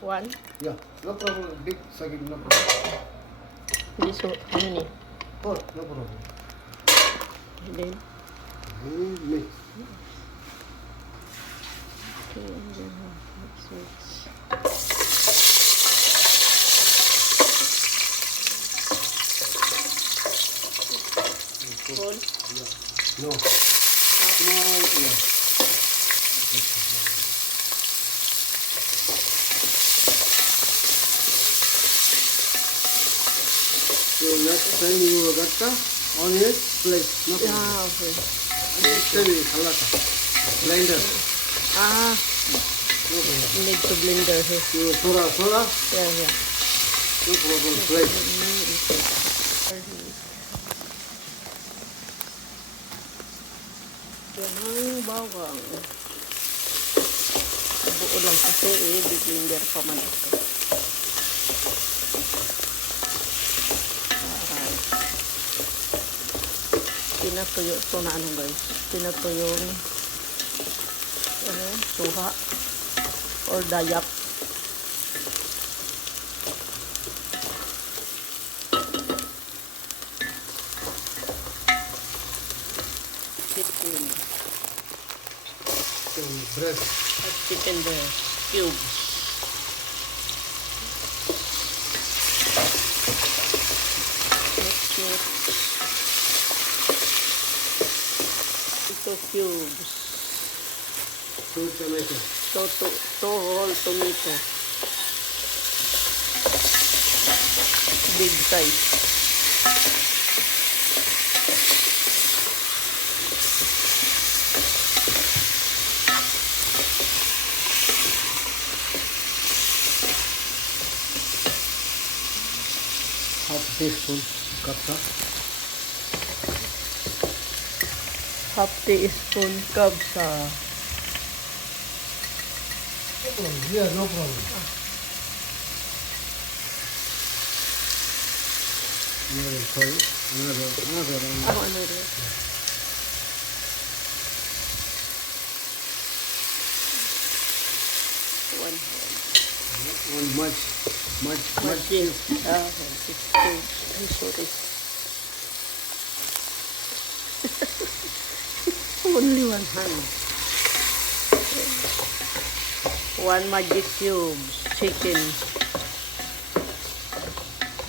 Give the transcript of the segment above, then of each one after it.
One. Yeah, no problem. Big saging, no problem. This one, how many? Four, no problem. Then Mix. okay, and then mix. Full. Yeah. No. Small. Yeah. So next time you got the onion plate. No problem. Yeah, okay. Maybe halata. Blender. Ah, No problem. need to blender here. So soda. Yeah, yeah. No problem. Plate. Yan ang bawang. Buo lang kasi blender pa man ito. Alright. Pinatuyo ito na ano guys. Pinatuyo yung suha or dayap. Chicken. Breast. Chicken breast. Cubes. Mix. Ito cubes. Two tomato. Two whole tomato. Big size. Half teaspoon kapsa. Half teaspoon kabsa. No problem. Yeah, no problem. Sorry. Another. Ako ano rin? One hand. One much. Margin. It's two. I'm sorry. Only one hand. One magic cubes. Chicken.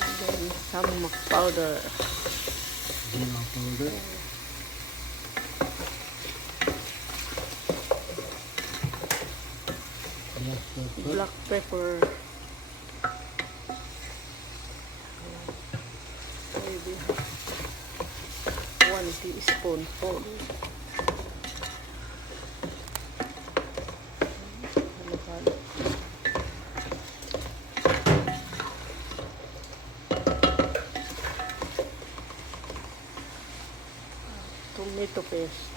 And then some powder. Zero powder. Black pepper. Maybe 1 teaspoon. Halo-halo. Tomato paste.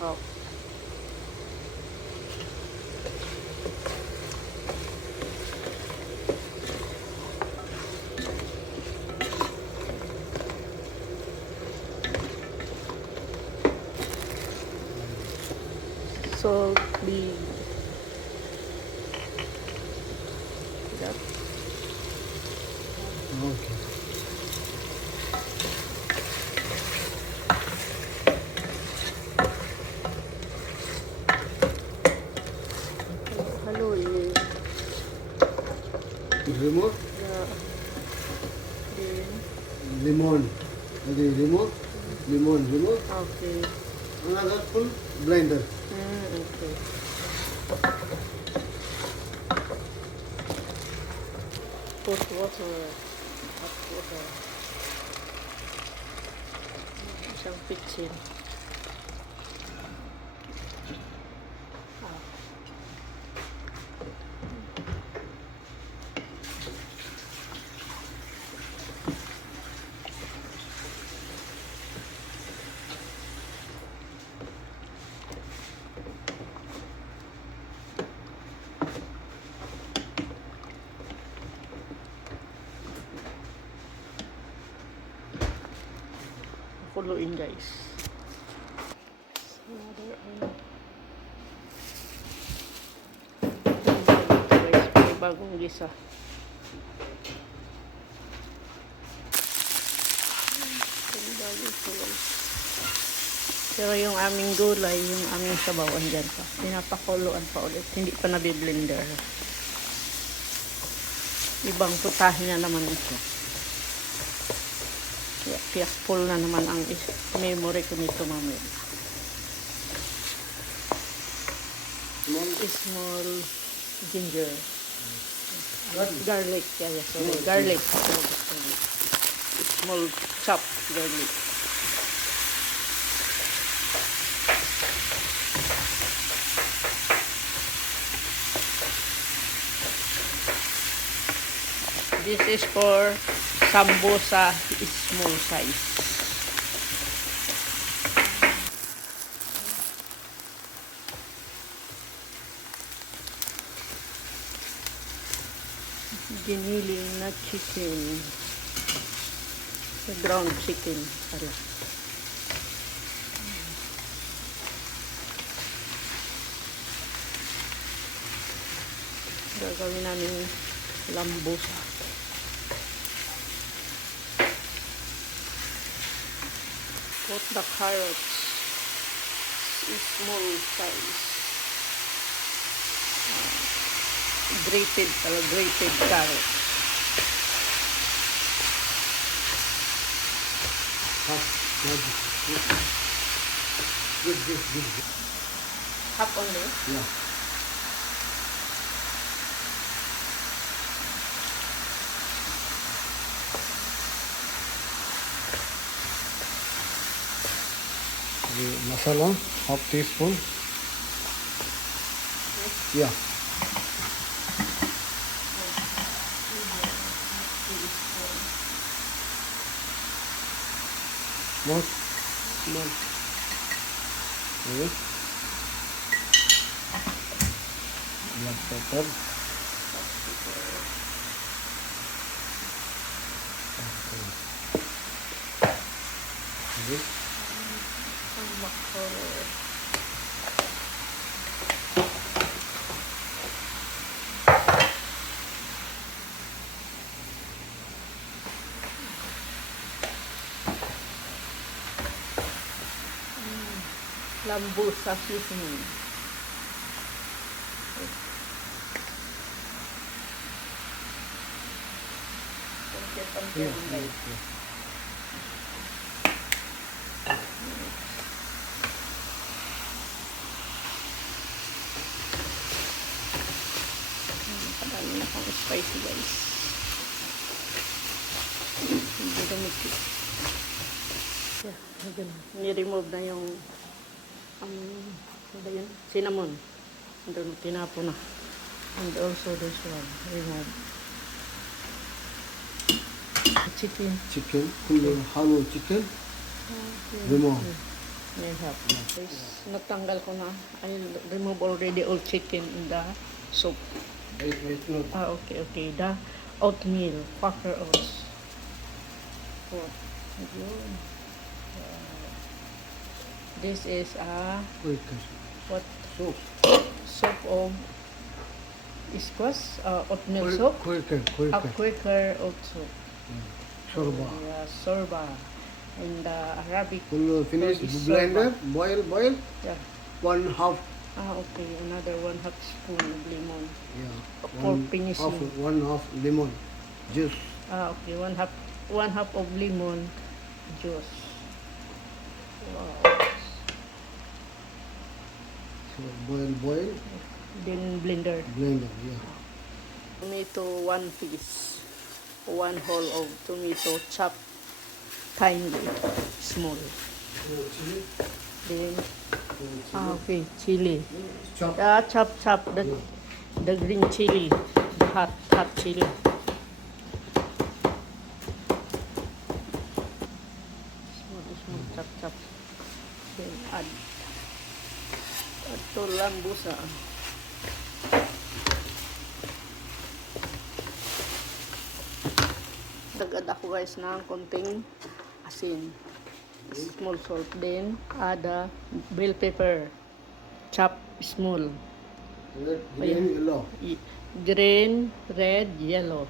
Half. Salt, big. That. Okay. Halo eh. Remote. Yeah. Then, Lemon. Okay, remote. Lemon. okay. Another full blender. Okay. Put water. Hot water. Isang pitchin. Kuluin guys. Another guys, may bagong gisa. Pero yung aming gulay, yung aming sabawan dyan pa. Pinapakuluan pa ulit. Hindi pa nabiblender. Ibang putahe na naman ito. Kaya piyak full na naman ang memory ko nito mamaya. Small ginger. Garlic. Yeah, sorry. Garlic. Small chopped garlic. This is for sambusa small size. Giniling na chicken. Ground chicken pala. Gagawin namin lambusa. Put the carrots in small size. Grated carrots. Good. Half only? Yeah. The masala, half teaspoon. Yeah. Small. Okay. Black pepper. Okay. Lambusa seasoning. Padami na pang spicy guys. Hindi gamit. Ni-remove na yung ano ba yun? Cinnamon. Doon tinapo na. And also this one. Remove. Chicken. Hollow chicken. Remove. Mayhap. Guys, natanggal ko na. I remove already all chicken in the soup. Wait. Okay. The oatmeal. Quaker oats. Oh, yun. This is a what soup of squash oatmeal soup. A Quaker oat soup. Sorba. Yeah, sorba. And the Arabic. Finish is blender. sorba. Boil. Yeah. 1/2. Okay. Another 1/2 spoon of lemon. Yeah. For finishing. 1/2 lemon juice. Okay. One half of lemon juice. Wow. So boil. Then blender. Yeah. Tomato 1 piece. 1 whole of tomato chopped tiny, small. Chili. Then okay, chili. Chop. Chop the green chili, the hot chili. Small chop. Then add to lambusa. Dagad ako guys ng konting asin. Small salt. Then add the bell pepper. Chop small. Red, green, yellow. Green, red, yellow.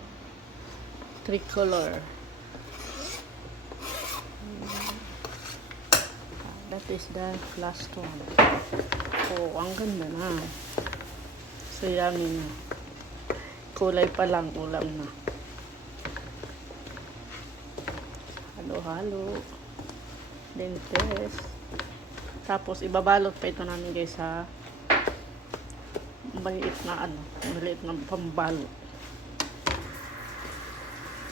Tricolor. That is the last one. Oh, ang ganda na. So, yummy na. Kulay pa lang, ulam na. Halo-halo. Then test. Tapos, ibabalot pa ito namin guys sa maliit na pambalot.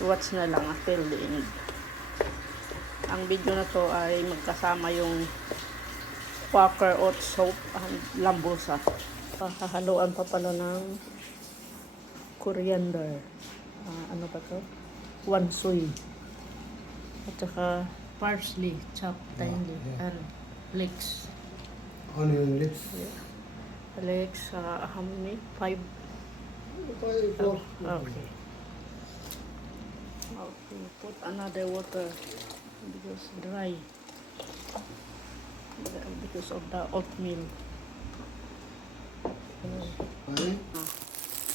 Watch na lang until the end. Ang video na to ay magkasama yung Quaker Oat soap and lambusa. Hahaluan pa pala ng coriander. Ano pa to? Wansui. At saka parsley, chopped tiny, and leeks. Onion lips. Leeks, how many? 5? 5, 4. Okay. Okay, put another water because dry. Because of the oatmeal.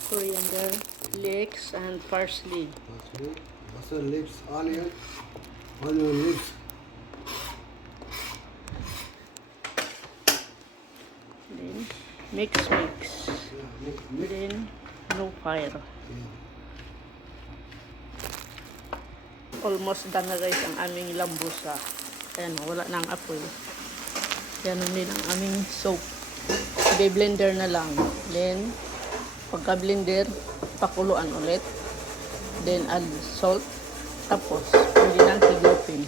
Coriander, leeks, and parsley. Basil lips, onion lips. Then mix. Then no fire. Almost done na guys ang aming lambusa. Ayan, wala na ang apoy. Yan din ang aming soap. I-blender na lang. Then, pagka-blender, pakuluan ulit. Then, add salt. Tapos, hindi nang higupin.